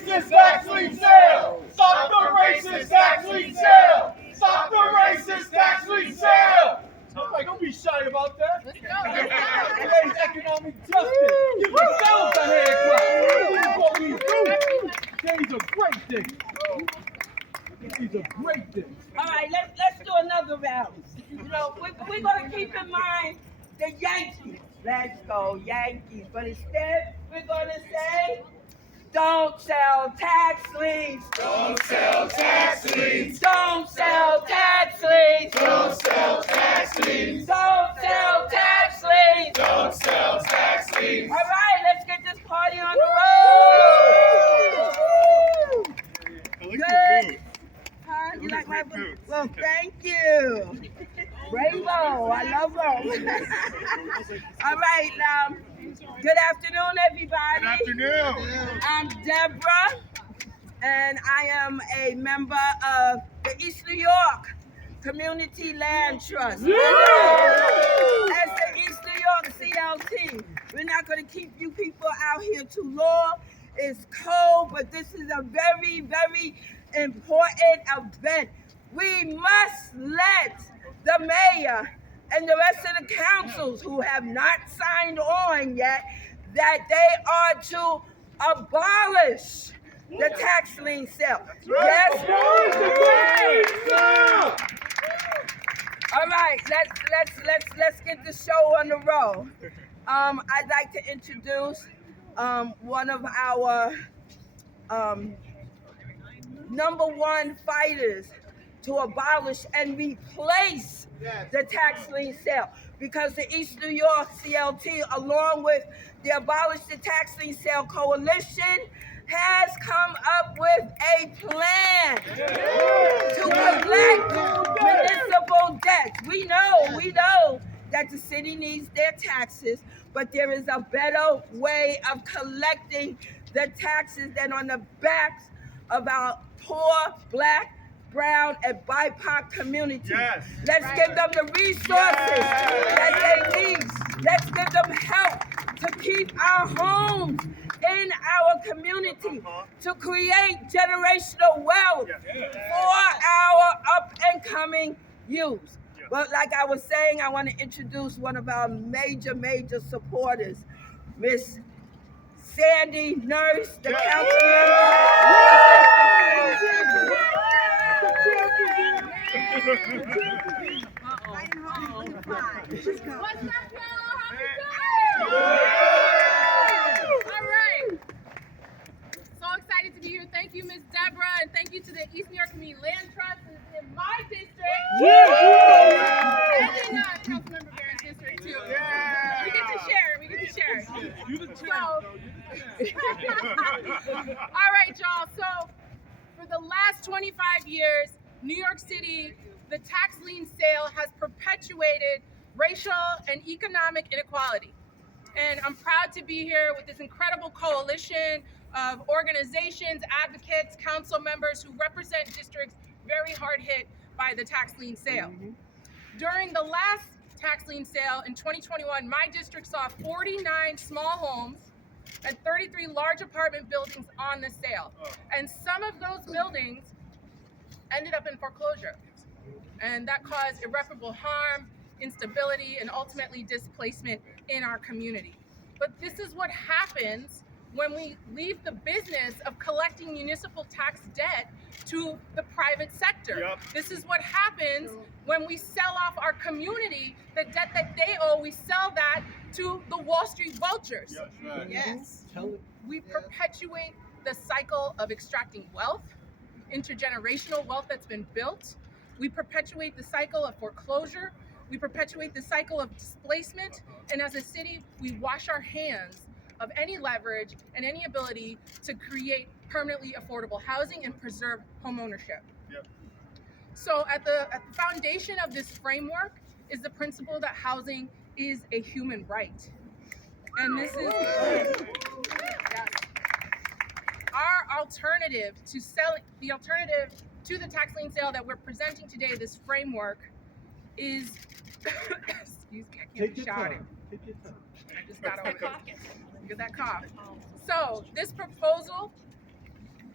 racist tax lien sale! Stop the racist tax lien sale! Stop the racist tax lien sale! Like, don't be shy about that. Today's economic justice. Give yourselves a hand clap. These are great things. These are great things. All right, let's do another round. You know, we're going to keep in mind the Yankees. Let's go, Yankees. But instead, we're going to say, don't sell tax liens. Don't sell tax liens. Don't sell tax liens. Don't sell tax liens. Don't sell tax liens. Don't sell tax liens. All right, let's get this party on the road. Good. Huh? You like my boots? Well, thank you. Rainbow, I love them. All right, good afternoon, everybody. Good afternoon. I'm Deborah, and I am a member of the East New York Community Land Trust. As the East New York CLT, we're not going to keep you people out here too long. It's cold, but this is a very, very important event. We must let the mayor and the rest of the councils who have not signed on yet that they are to abolish the tax lien sale. Yes. All right, let's get the show on the road. I'd like to introduce one of our #1 fighters to abolish and replace the tax lien sale, because the East New York CLT, along with the Abolish the Tax Lien Sale Coalition, has come up with a plan to collect municipal debts. We know that the city needs their taxes, but there is a better way of collecting the taxes than on the backs of our poor Black, brown, and BIPOC community. Yes. Let's give them the resources that they need. Let's give them help to keep our homes in our community, to create generational wealth for our up-and-coming youth. But like I was saying, I want to introduce one of our major supporters, Miss Sandy Nurse, the council member. What's up, y'all? All right. So excited to be here. Thank you, Ms. Deborah, and thank you to the East New York Community Land Trust in my district. And in Councilmember Barrett's district, too. We get to share. You the champ. All right, y'all. So for the last 25 years, New York City, the tax lien sale has perpetuated racial and economic inequality. And I'm proud to be here with this incredible coalition of organizations, advocates, council members who represent districts very hard hit by the tax lien sale. During the last tax lien sale in 2021, my district saw 49 small homes and 33 large apartment buildings on the sale. And some of those buildings ended up in foreclosure. And that caused irreparable harm, instability, and ultimately displacement in our community. But this is what happens when we leave the business of collecting municipal tax debt to the private sector. Yep. This is what happens when we sell off our community, the debt that they owe, we sell that to the Wall Street vultures. Yes, right. Yes. We perpetuate the cycle of extracting wealth, intergenerational wealth that's been built. We perpetuate the cycle of foreclosure. We perpetuate the cycle of displacement. And as a city, we wash our hands of any leverage and any ability to create permanently affordable housing and preserve homeownership. Yep. So at the foundation of this framework is the principle that housing is a human right. And this is our alternative to selling, the alternative to the tax lien sale that we're presenting today, this framework is, excuse me, I can't be shouting. I just got over it. Look at that cough. So this proposal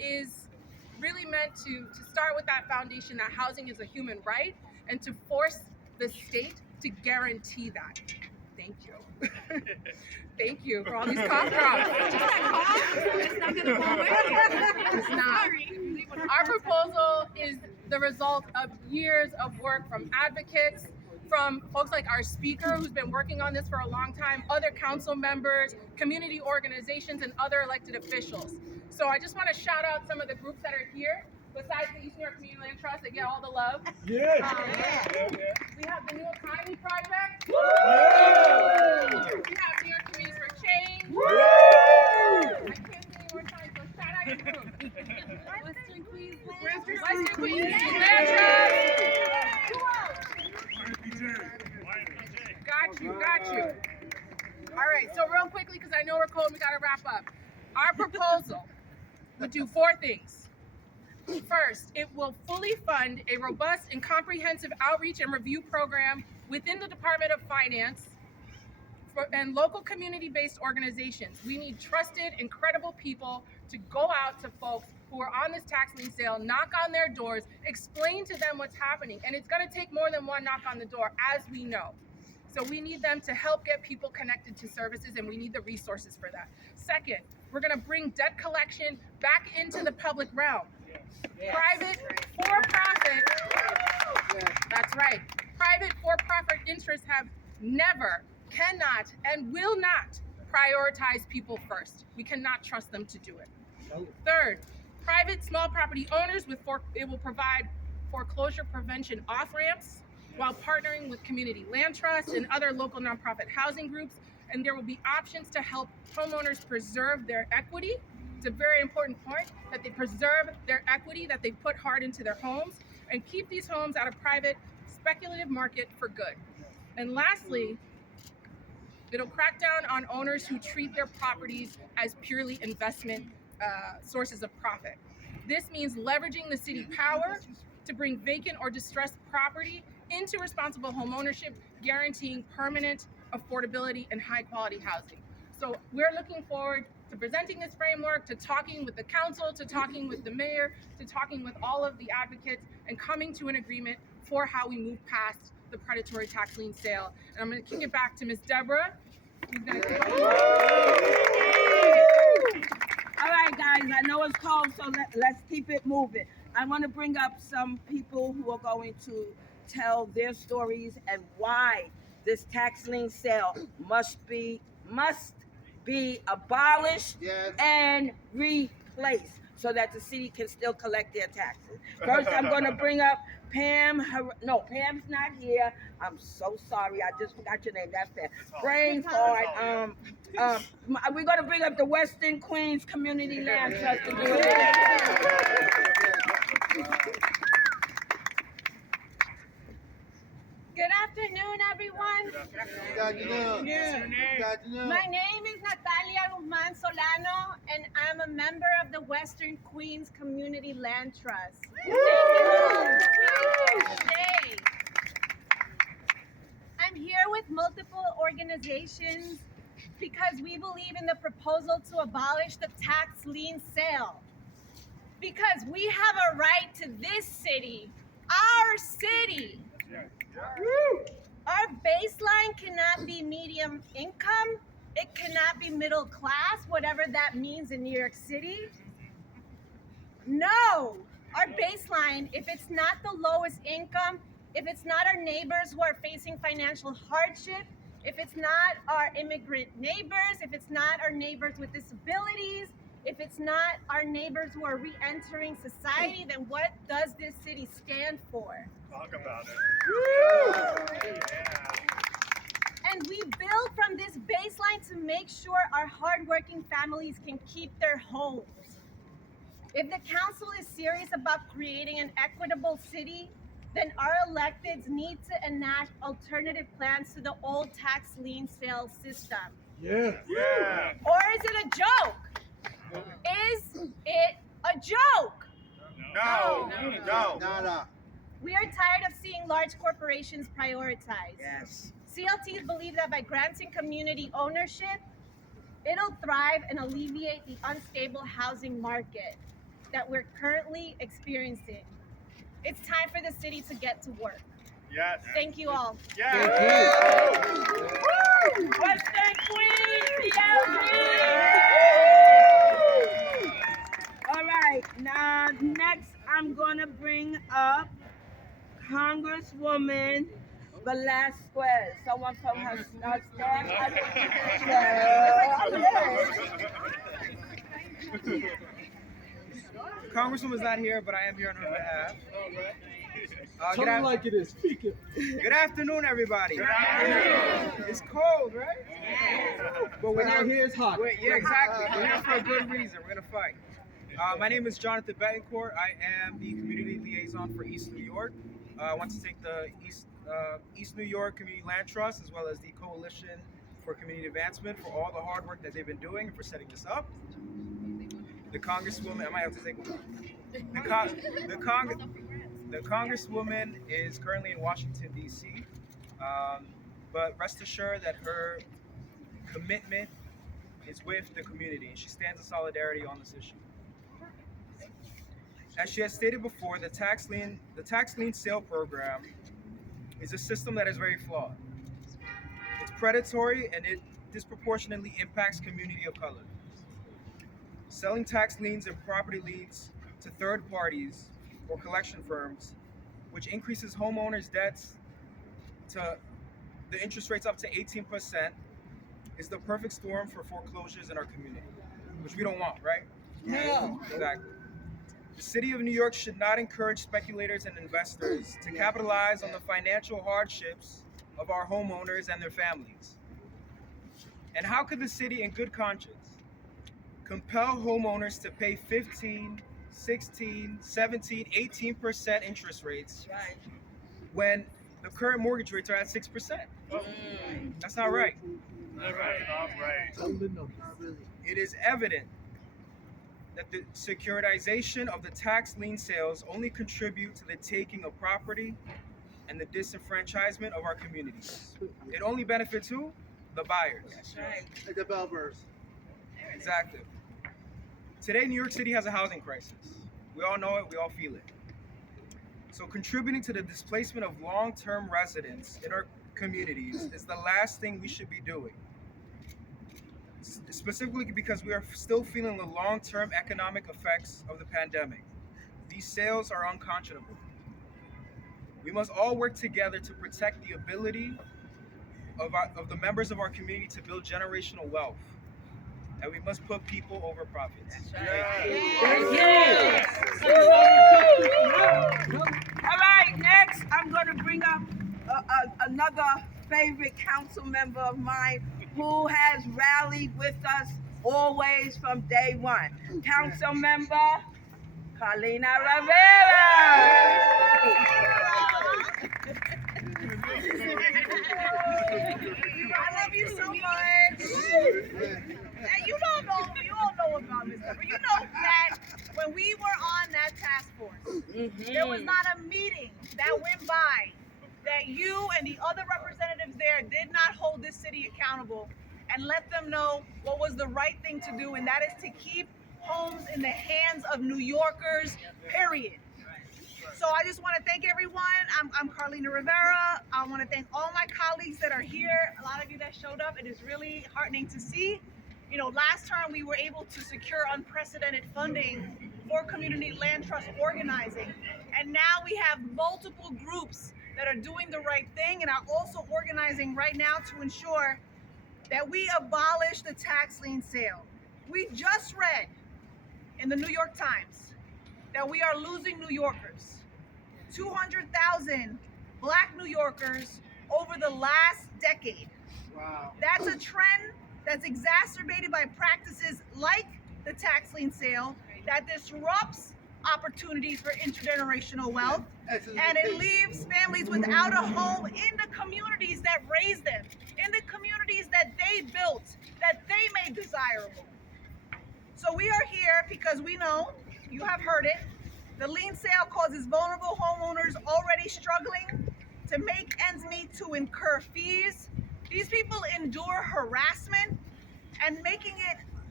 is really meant to start with that foundation that housing is a human right and to force the state to guarantee that. Thank you. Thank you for all these cough drops. Just that cough? It's not gonna go away. It's not. Sorry. Our proposal is the result of years of work from advocates, from folks like our speaker who's been working on this for a long time, other council members, community organizations, and other elected officials. So I just want to shout out some of the groups that are here. Besides the East New York Community Land Trust, they get all the love. Yeah. We have the New Economy Project. We have New York Communities for Change. I can't say any more times, so shout out your group. Western Queens. Western Queens Land Trust. Got you. All right, so real quickly, because I know we're cold and we got to wrap up. Our proposal would do 4 things. First, it will fully fund a robust and comprehensive outreach and review program within the Department of Finance and local community-based organizations. We need trusted and credible people to go out to folks who are on this tax lien sale, knock on their doors, explain to them what's happening. And it's gonna take more than one knock on the door, as we know. So we need them to help get people connected to services, and we need the resources for that. Second, we're gonna bring debt collection back into the public realm. Private for-profit, that's right. Private for-profit interests have never, cannot, and will not prioritize people first. We cannot trust them to do it. Third, private small property owners it will provide foreclosure prevention off-ramps while partnering with community land trusts and other local nonprofit housing groups. And there will be options to help homeowners preserve their equity. It's a very important point that they preserve their equity that they put hard into their homes and keep these homes out of private speculative market for good. And lastly, it'll crack down on owners who treat their properties as purely investment sources of profit. This means leveraging the city power to bring vacant or distressed property into responsible home ownership, guaranteeing permanent affordability and high quality housing. So we're looking forward to presenting this framework, to talking with the council, to talking with the mayor, to talking with all of the advocates, and coming to an agreement for how we move past the predatory tax lien sale. And I'm going to kick it back to Ms. Deborah. Who's going to All right, guys, I know it's cold, so let's keep it moving. I want to bring up some people who are going to tell their stories and why this tax lien sale must be abolished and replaced so that the city can still collect their taxes. First, I'm going to bring up Pam. No, Pam's not here. I'm so sorry. I just forgot your name. That's Pam. Brain fart. We're going to bring up the Western Queens Community Land Trust to do it. Good afternoon, everyone. Good afternoon. My name is Natalia Guzman Solano, and I'm a member of the Western Queens Community Land Trust. Thank you today. I'm here with multiple organizations because we believe in the proposal to abolish the tax lien sale. Because we have a right to this city, our city. Our baseline cannot be medium income. It cannot be middle class, whatever that means in New York City. No, our baseline, if it's not the lowest income, if it's not our neighbors who are facing financial hardship, if it's not our immigrant neighbors, if it's not our neighbors with disabilities, if it's not our neighbors who are re-entering society, then what does this city stand for? Talk about it. And we build from this baseline to make sure our hardworking families can keep their homes. If the council is serious about creating an equitable city, then our electeds need to enact alternative plans to the old tax lien sale system. Yeah. Or is it a joke? Is it a joke? No. We are tired of seeing large corporations prioritize. Yes. CLTs believe that by granting community ownership, it'll thrive and alleviate the unstable housing market. that we're currently experiencing. It's time for the city to get to work. Yes. Thank you all. Western Queen, CLT! All right, now next I'm gonna bring up Congresswoman Velasquez. Someone from her staff. Congresswoman's not here, but I am here on her behalf. Tell me like it is. Speak it. Good afternoon, everybody. It's cold, right? But we're Out here. here it's hot. Yeah, exactly. We're here for a good reason. We're gonna fight. My name is Jonathan Betancourt. I am the community liaison for East New York. I want to thank the East New York Community Land Trust as well as the Coalition for Community Advancement for all the hard work that they've been doing and for setting this up. The Congresswoman, I might have to take the Congresswoman is currently in Washington, D.C., but rest assured that her commitment is with the community, and she stands in solidarity on this issue. As she has stated before, the tax lien sale program is a system that is very flawed. It's predatory and it disproportionately impacts community of color. Selling tax liens and property liens to third parties or collection firms, which increases homeowners' debts to the interest rates up to 18%, is the perfect storm for foreclosures in our community, which we don't want, right? No. Exactly. The city of New York should not encourage speculators and investors to capitalize on the financial hardships of our homeowners and their families. And how could the city, in good conscience, compel homeowners to pay 15, 16, 17, 18% interest rates Right. when the current mortgage rates are at 6%? That's not right. Tell them the numbers. It is evident that the securitization of the tax lien sales only contribute to the taking of property and the disenfranchisement of our communities. It only benefits who? The buyers. Right. The developers. Exactly. Today, New York City has a housing crisis. We all know it, we all feel it. So contributing to the displacement of long-term residents in our communities is the last thing we should be doing. Specifically because we are still feeling the long-term economic effects of the pandemic. These sales are unconscionable. We must all work together to protect the ability of the members of our community to build generational wealth. And we must put people over profits. All right, next I'm going to bring up another favorite council member of mine who has rallied with us always from day one. Council member Carlina Rivera. I love you so much. And you all know about this stuff. But you know that when we were on that task force, there was not a meeting that went by that you and the other representatives there did not hold this city accountable and let them know what was the right thing to do, and that is to keep homes in the hands of New Yorkers, period. So I just want to thank everyone. I'm Carlina Rivera. I want to thank all my colleagues that are here, a lot of you that showed up. It is really heartening to see. You know, last term we were able to secure unprecedented funding for community land trust organizing. And now we have multiple groups that are doing the right thing and are also organizing right now to ensure that we abolish the tax lien sale. We just read in the New York Times that we are losing New Yorkers. 200,000 Black New Yorkers over the last decade. Wow. That's a trend that's exacerbated by practices like the tax lien sale that disrupts opportunities for intergenerational wealth, and it leaves families without a home in the communities that raised them, in the communities that they built, that they made desirable. So we are here because we know, you have heard it, the lien sale causes vulnerable homeowners already struggling to make ends meet to incur fees. These people endure harassment and making it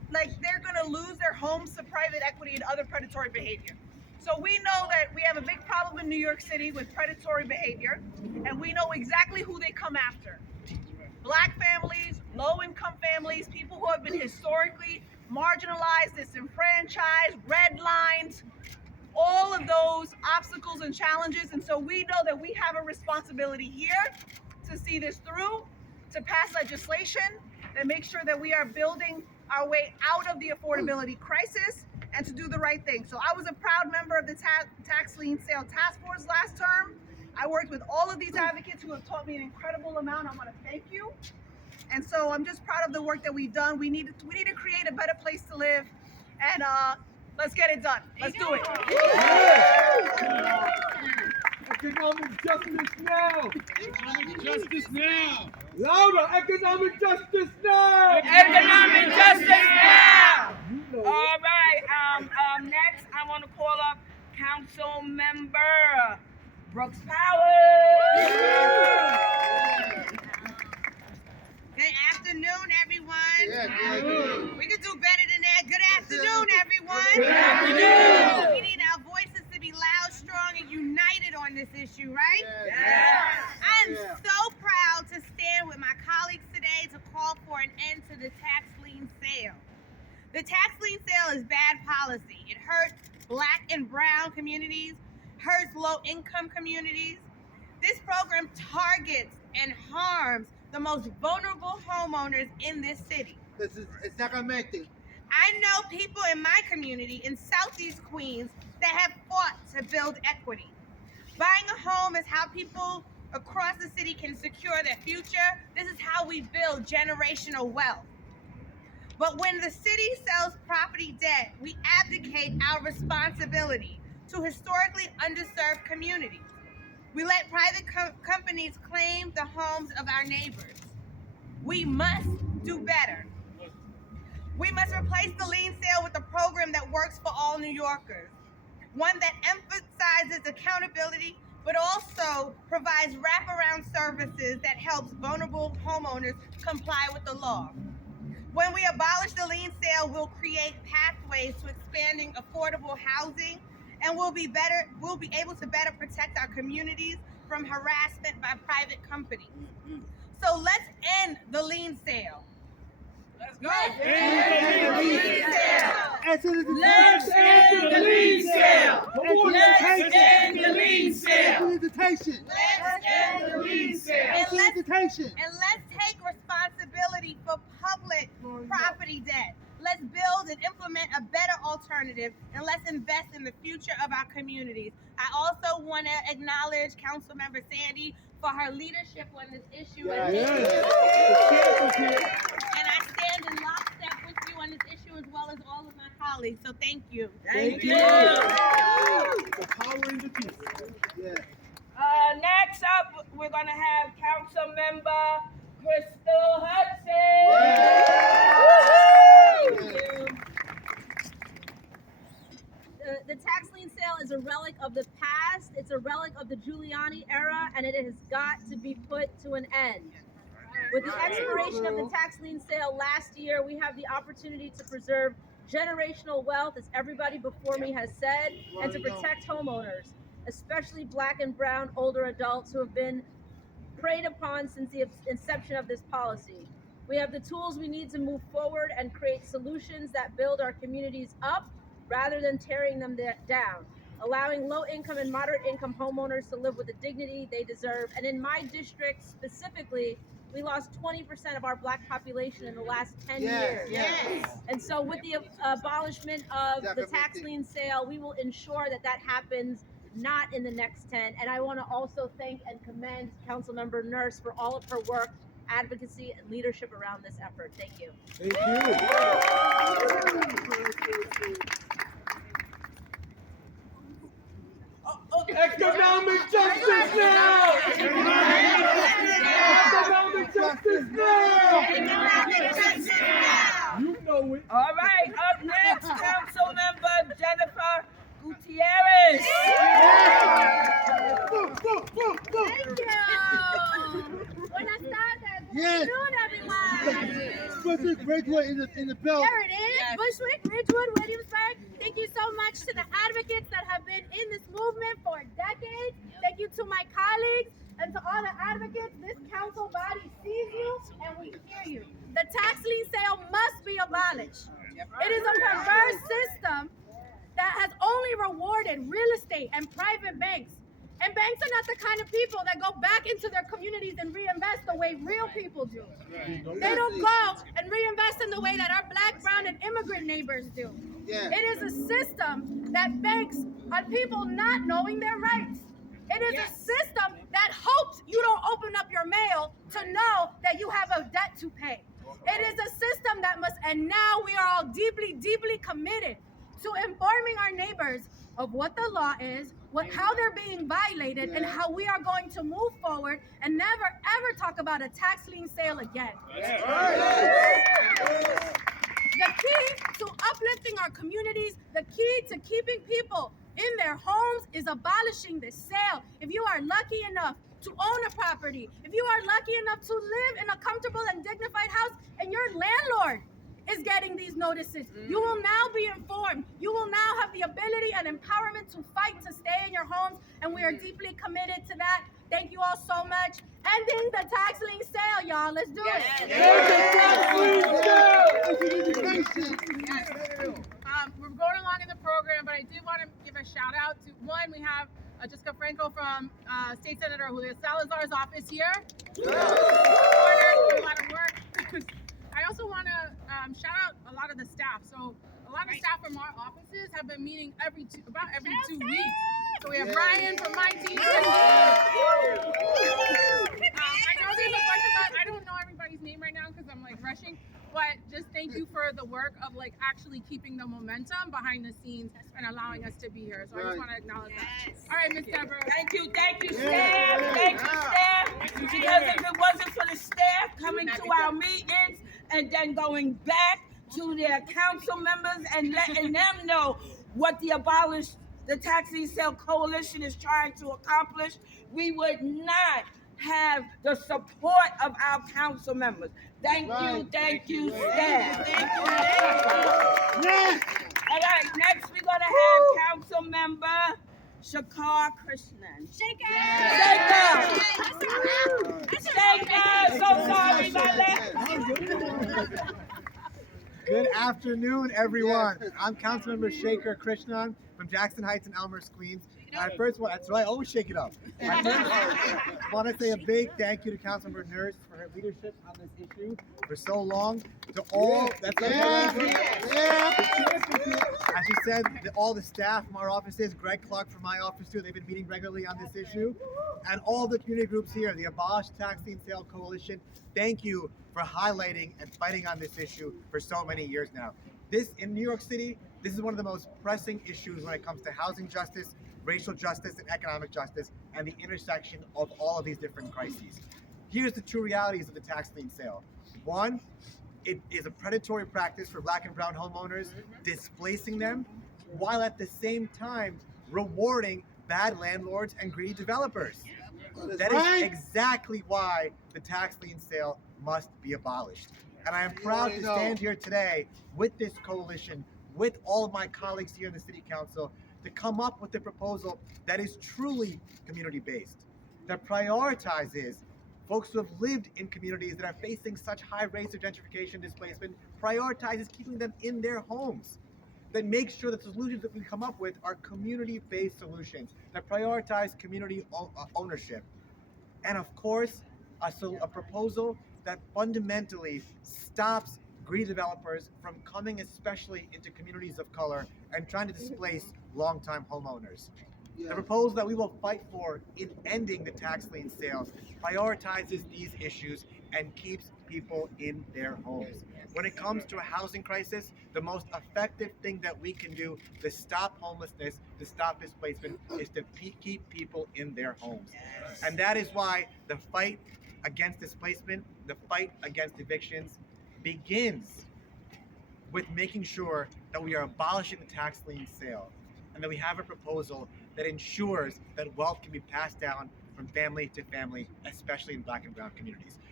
they're gonna lose their homes to private equity and other predatory behavior. So we know that we have a big problem in New York City with predatory behavior, and we know exactly who they come after. Black families, low-income families, people who have been historically marginalized, disenfranchised, redlined, all of those obstacles and challenges. And so we know that we have a responsibility here to see this through, to pass legislation that makes sure that we are building our way out of the affordability crisis and to do the right thing. So I was a proud member of the Tax Lien Sale Task Force last term. I worked with all of these advocates who have taught me an incredible amount. I want to thank you. And so I'm just proud of the work that we've done. We need to create a better place to live, and let's get it done. Let's do it. Economic justice now! Economic justice now! Louder! Economic justice now! Economic justice now! All right. Next, I want to call up Council Member Brooks Powers. Good afternoon, everyone. We could do better than that. Good afternoon, everyone. Good afternoon. We need our voices to be loud, strong, and united on this issue, right? Yes. I'm so proud to stand with my colleagues today to call for an end to the tax lien sale. The tax lien sale is bad policy. It hurts Black and brown communities, hurts low-income communities. This program targets and harms the most vulnerable homeowners in this city. Exactamente. I know people in my community in Southeast Queens that have fought to build equity. Buying a home is how people across the city can secure their future. This is how we build generational wealth. But when the city sells property debt, we abdicate our responsibility to historically underserved communities. We let private companies claim the homes of our neighbors. We must do better. We must replace the lien sale with a program that works for all New Yorkers. One that emphasizes accountability, but also provides wraparound services that helps vulnerable homeowners comply with the law. When we abolish the lien sale, we'll create pathways to expanding affordable housing, and we'll be able to better protect our communities from harassment by private companies. So let's end the lien sale. Let's go. Let's end the lien sale. Let's end the lien sale. Let's end the lien sale. Let's end the lien sale. And let's take responsibility for public property debt. Let's build and implement a better alternative, and let's invest in the future of our communities. I also want to acknowledge Councilmember Sandy for her leadership on this issue. And I stand in lockstep with you on this issue as well as all of my colleagues. So thank you. Thank you. The power in the people. Next up, we're going to have Council Member Crystal Hudson. The tax lien sale is a relic of the past. It's a relic of the Giuliani era, and it has got to be put to an end. With the expiration of the tax lien sale last year, we have the opportunity to preserve generational wealth, as everybody before me has said, and to protect homeowners, especially Black and brown older adults who have been preyed upon since the inception of this policy. We have the tools we need to move forward and create solutions that build our communities up rather than tearing them down, allowing low-income and moderate-income homeowners to live with the dignity they deserve. And in my district specifically, we lost 20% of our Black population in the last 10 years. And so with the abolishment of the tax lien sale, we will ensure that that happens not in the next 10. And I want to also thank and commend Councilmember Nurse for all of her work, advocacy, and leadership around this effort. Thank you. Thank you. Economic justice now! Economic justice now! You know it. All right, up next, Council Member Jennifer Gutierrez. Thank you. Buenas tardes. Good afternoon, everyone. Ridgewood in the building. There it is. Bushwick, Ridgewood, Williamsburg. Thank you so much to the advocates that have been in this movement for decades. Thank you to my colleagues and to all the advocates. This council body sees you and we hear you. The tax lien sale must be abolished. It is a perverse system that has only rewarded real estate and private banks. And banks are not the kind of people that go back into their communities and reinvest the way real people do. They don't go and reinvest in the way that our Black, brown, and immigrant neighbors do. Yeah. It is a system that banks on people not knowing their rights. It is a system that hopes you don't open up your mail to know that you have a debt to pay. It is a system that must, and now we are all deeply, deeply committed to informing our neighbors of what the law is, how they're being violated, and how we are going to move forward and never ever talk about a tax lien sale again. The key to uplifting our communities, the key to keeping people in their homes is abolishing the sale. If you are lucky enough to own a property, if you are lucky enough to live in a comfortable and dignified house and your landlord is getting these notices, you will now be informed. You will now have the ability and empowerment to fight to stay in your homes, and we are deeply committed to that. Thank you all so much. Ending the tax lien sale, y'all. Let's do it. We're going along in the program, but I do want to give a shout out to one. We have Jessica Franco from State Senator Julio Salazar's office here. A lot of work. I also want to shout out a lot of the staff. So a lot of staff from our offices have been meeting about every 2 weeks. So we have Brian from my team. I know there's a bunch of us. I don't know everybody's name right now because I'm like rushing. But just thank you for the work of like actually keeping the momentum behind the scenes and allowing us to be here. So I just want to acknowledge that. All right, Ms. Deborah. Thank you, staff. Thank you, staff. Because if it wasn't for the staff coming to our meetings and then going back to their council members and letting them know what the Tax Lien Sale Coalition is trying to accomplish, we would not have the support of our council members. Thank you, staff. All right, next we're gonna have Council Member Shakar Krishnan. Shaker! So sorry, my left. Good afternoon, everyone. I'm Councilmember Shaker Krishnan from Jackson Heights and Elmhurst, Queens. And I always shake it up. I first want to say a big thank you to Councilmember Nurse for her leadership on this issue for so long. To all, as she said, all the staff from our offices, Greg Clark from my office too, they've been meeting regularly on this issue. And all the community groups here, the Abolish Tax Lien Sale Coalition, thank you for highlighting and fighting on this issue for so many years now. In New York City, this is one of the most pressing issues when it comes to housing justice, racial justice, and economic justice, and the intersection of all of these different crises. Here's the true realities of the tax lien sale. One, it is a predatory practice for Black and brown homeowners, displacing them, while at the same time rewarding bad landlords and greedy developers. That is exactly why the tax lien sale must be abolished. And I am proud to stand here today with this coalition, with all of my colleagues here in the City Council, to come up with a proposal that is truly community-based, that prioritizes folks who have lived in communities that are facing such high rates of gentrification displacement, prioritizes keeping them in their homes, that makes sure that the solutions that we come up with are community-based solutions, that prioritize community ownership. And of course, a proposal that fundamentally stops greedy developers from coming especially into communities of color and trying to displace longtime homeowners. The proposal that we will fight for in ending the tax lien sales prioritizes these issues and keeps people in their homes. When it comes to a housing crisis, the most effective thing that we can do to stop homelessness, to stop displacement, is to keep people in their homes. And that is why the fight against displacement, the fight against evictions, begins with making sure that we are abolishing the tax lien sale and that we have a proposal that ensures that wealth can be passed down from family to family, especially in Black and brown communities.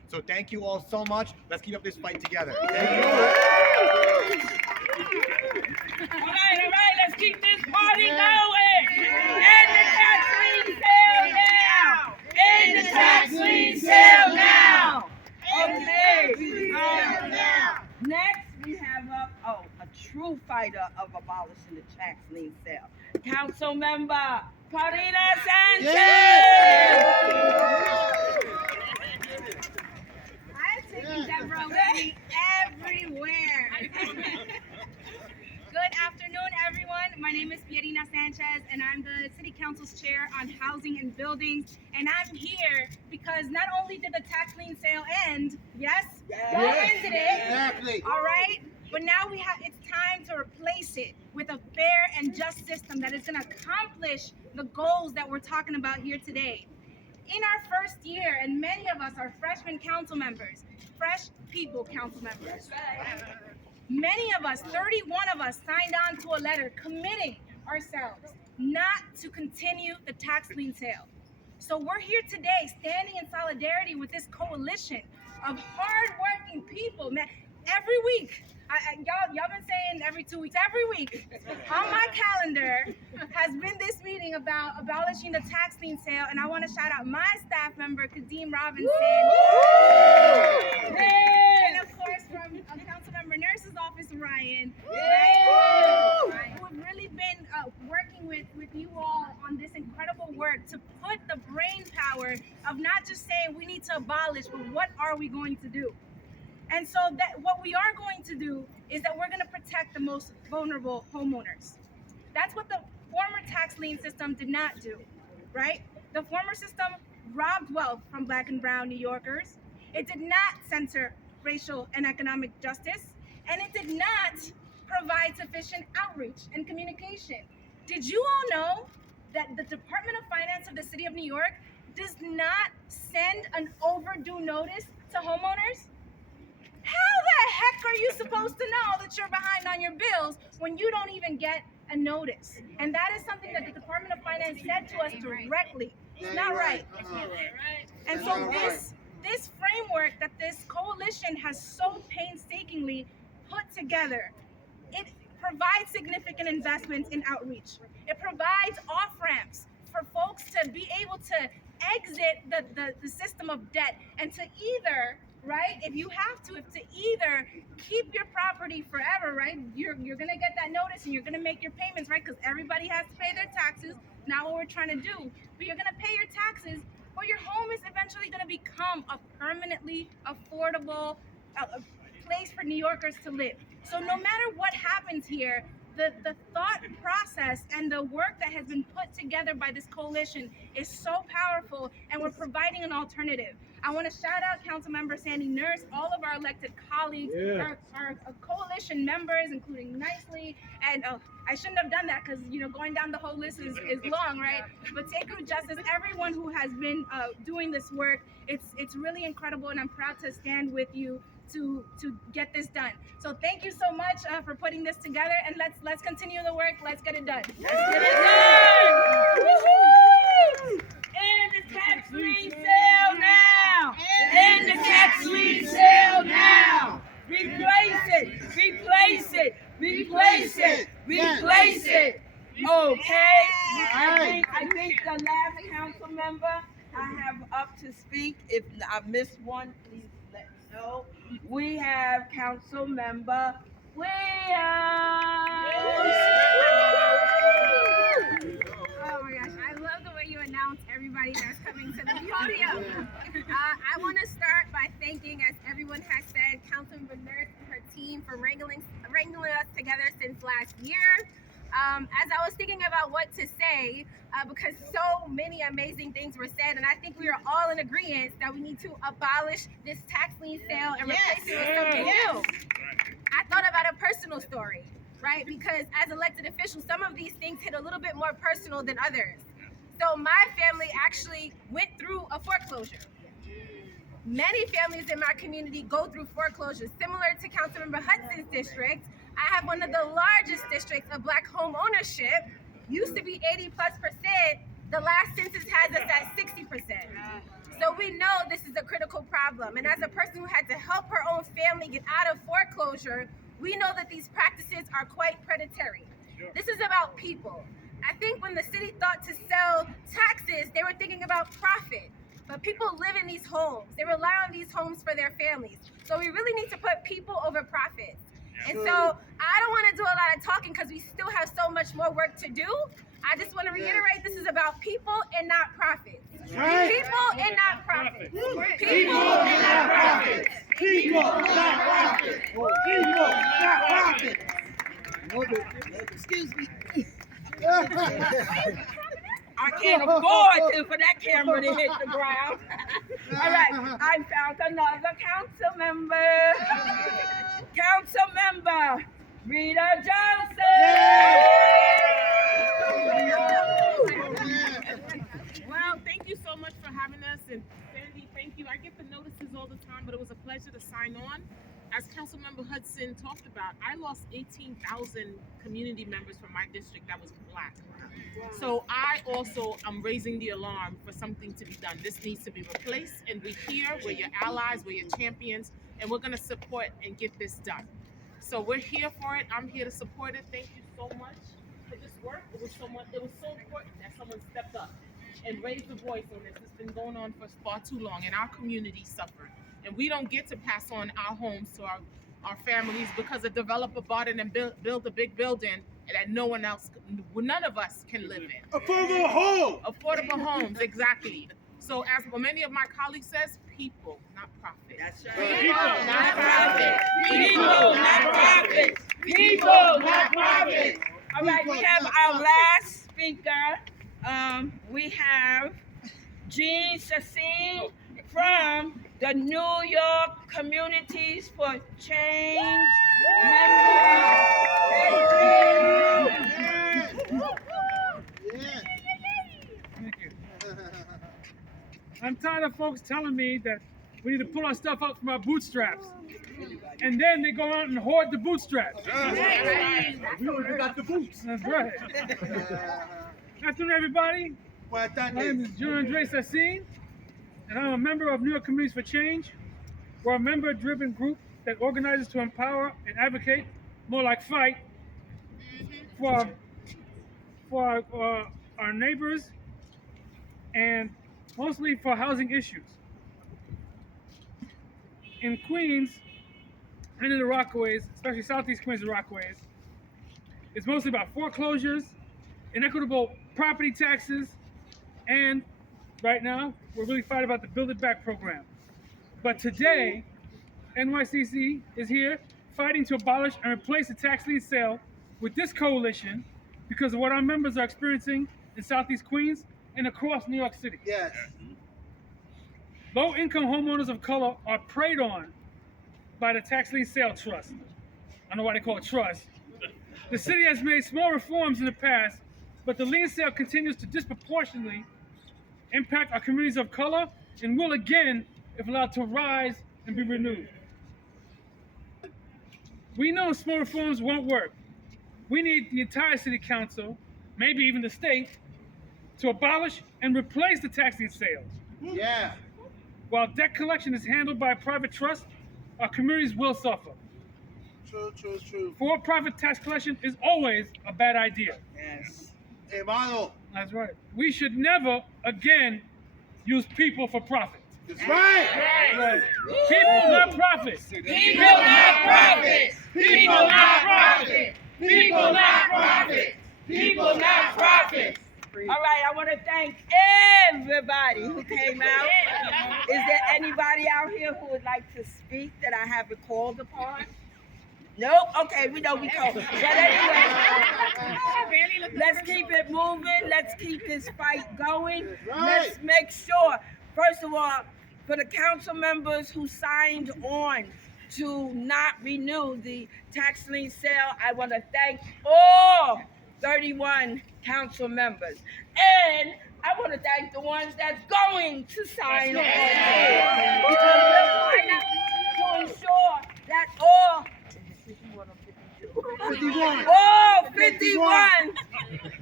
So thank you all so much. Let's keep up this fight together. All right, let's keep this party going. End the tax lien sale now. End the tax lien sale now. Okay. Next, we have a true fighter of abolishing the tax lien sale, Council Member Karina Sanchez. I'm taking Deborah with me everywhere. Good afternoon, everyone. My name is Pierina Sanchez, and I'm the City Council's chair on housing and buildings. And I'm here because not only did the tax lien sale end, yes, y'all ended it, Exactly. all right, but now it's time to replace it with a fair and just system that is going to accomplish the goals that we're talking about here today. In our first year, and many of us are freshman council members, fresh people council members. Many of us, 31 of us, signed on to a letter committing ourselves not to continue the tax lien sale. So we're here today standing in solidarity with this coalition of hardworking people. Man, every week, y'all been saying every 2 weeks, every week on my calendar has been this meeting about abolishing the tax lien sale, and I want to shout out my staff member, Kadeem Robinson, and of course from Councilmember Nurse's office, Ryan, who have really been working with you all on this incredible work to put the brain power of not just saying we need to abolish, but what are we going to do? And so that what we are going to do is that we're going to protect the most vulnerable homeowners. That's what the former tax lien system did not do, right? The former system robbed wealth from Black and brown New Yorkers. It did not censor racial and economic justice, and it did not provide sufficient outreach and communication. Did you all know that the Department of Finance of the City of New York does not send an overdue notice to homeowners? How the heck are you supposed to know that you're behind on your bills when you don't even get a notice? And that is something that the Department of Finance said to us directly. It's not right. And so this framework that this coalition has so painstakingly put together, it provides significant investments in outreach. It provides off-ramps for folks to be able to exit the system of debt and to either, right, if you have to either keep your property forever, right, you're gonna get that notice and you're gonna make your payments, right, because everybody has to pay their taxes, not what we're trying to do, but you're gonna pay your taxes, but your home is eventually gonna become a permanently affordable place for New Yorkers to live. So no matter what happens here, the thought process and the work that has been put together by this coalition is so powerful, and we're providing an alternative. I want to shout out Councilmember Sandy Nurse, all of our elected colleagues, our coalition members, including Nicely, and I shouldn't have done that because, going down the whole list is long, right? But Sacred Justice, everyone who has been doing this work, it's really incredible, and I'm proud to stand with you to get this done. So thank you so much for putting this together, and let's continue the work. Let's get it done. Let's get it done. Woo-hoo! End the tax lien sale now. End the tax lien sale now. Replace it. Replace it. Replace it. Replace it. Okay. I think the last council member I have up to speak. If I missed one, please let me know. We have Council Member Williams. Oh my gosh, I love the way you announce everybody that's coming to the podium. I want to start by thanking, as everyone has said, Councilmember Nurse and her team for wrangling us together since last year. As I was thinking about what to say, because so many amazing things were said, and I think we are all in agreement that we need to abolish this tax lien sale and replace it with something new. I thought about a personal story, right? Because as elected officials, some of these things hit a little bit more personal than others. So my family actually went through a foreclosure. Many families in my community go through foreclosures, similar to Councilmember Hudson's district. I have one of the largest districts of Black home ownership. Used to be 80+%. The last census has us at 60%. So we know this is a critical problem. And as a person who had to help her own family get out of foreclosure, we know that these practices are quite predatory. This is about people. I think when the city thought to sell taxes, they were thinking about profit. But people live in these homes. They rely on these homes for their families. So we really need to put people over profits. And so I don't want to do a lot of talking because we still have so much more work to do. I just want to reiterate this is about people and not profits. People and not profits. People and not profits. People, not profit. People, not profit. Excuse me. I can't afford for that camera to hit the ground. All right, I found another council member. Council member Rita Johnson. Well, thank you so much for having us, and Sandy, thank you. I get the notices all the time, but it was a pleasure to sign on. As Councilmember Hudson talked about, I lost 18,000 community members from my district that was Black. So I also am raising the alarm for something to be done. This needs to be replaced, and we're here, we're your allies, we're your champions, and we're gonna support and get this done. So we're here for it. I'm here to support it. Thank you so much for this work. It was so important that someone stepped up and raised the voice on this. It's been going on for far too long, and our community suffered. And we don't get to pass on our homes to our families because a developer bought it and built a big building that none of us can live in. Affordable home. Affordable homes, exactly. So as many of my colleagues says, people, not profit. That's right. People, not profit. People, not profit. People, not profit. All right, we have our last speaker. We have Jean Sassine from the New York Communities for Change. Thank you. I'm tired of folks telling me that we need to pull our stuff out from our bootstraps. And then they go out and hoard the bootstraps. We already got the boots. That's right. Good afternoon, everybody. My name is Jean-Andre Sassine, and I'm a member of New York Communities for Change. We're a member-driven group that organizes to empower and advocate, more like fight, for our neighbors and mostly for housing issues. In Queens and in the Rockaways, especially Southeast Queens and Rockaways, it's mostly about foreclosures, inequitable property taxes, and right now, we're really fighting about the Build It Back program. But today, NYCC is here fighting to abolish and replace the tax lien sale with this coalition because of what our members are experiencing in Southeast Queens and across New York City. Yes. Low-income homeowners of color are preyed on by the tax lien sale trust. I don't know why they call it trust. The city has made small reforms in the past, but the lien sale continues to disproportionately impact our communities of color and will again if allowed to rise and be renewed. We know small reforms won't work. We need the entire city council, maybe even the state, to abolish and replace the tax lien sales. Yeah. While debt collection is handled by a private trust, our communities will suffer. True. For-profit tax collection is always a bad idea. Yes. Hermano. That's right. We should never again use people for profit. That's right. Right. People, not profits. People, not profits. People, not profits. People, not profits. People, not profits. All right, I want to thank everybody who came out. Is there anybody out here who would like to speak that I haven't called upon? Nope. Okay, we know we called. But anyway, let's keep it moving. Let's keep this fight going. Let's make sure, first of all, for the council members who signed on to not renew the tax lien sale, I want to thank all 31 council members. And I want to thank the ones that's going to sign on. Because we're fighting to ensure that all 51.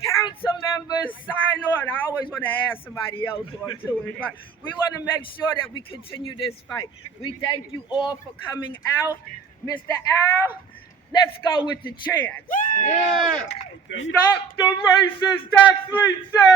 Council members, sign on. I always want to add somebody else on to it, but we want to make sure that we continue this fight. We thank you all for coming out. Mr. Al, let's go with the chant. Yeah. Stop the racist tax lien sale.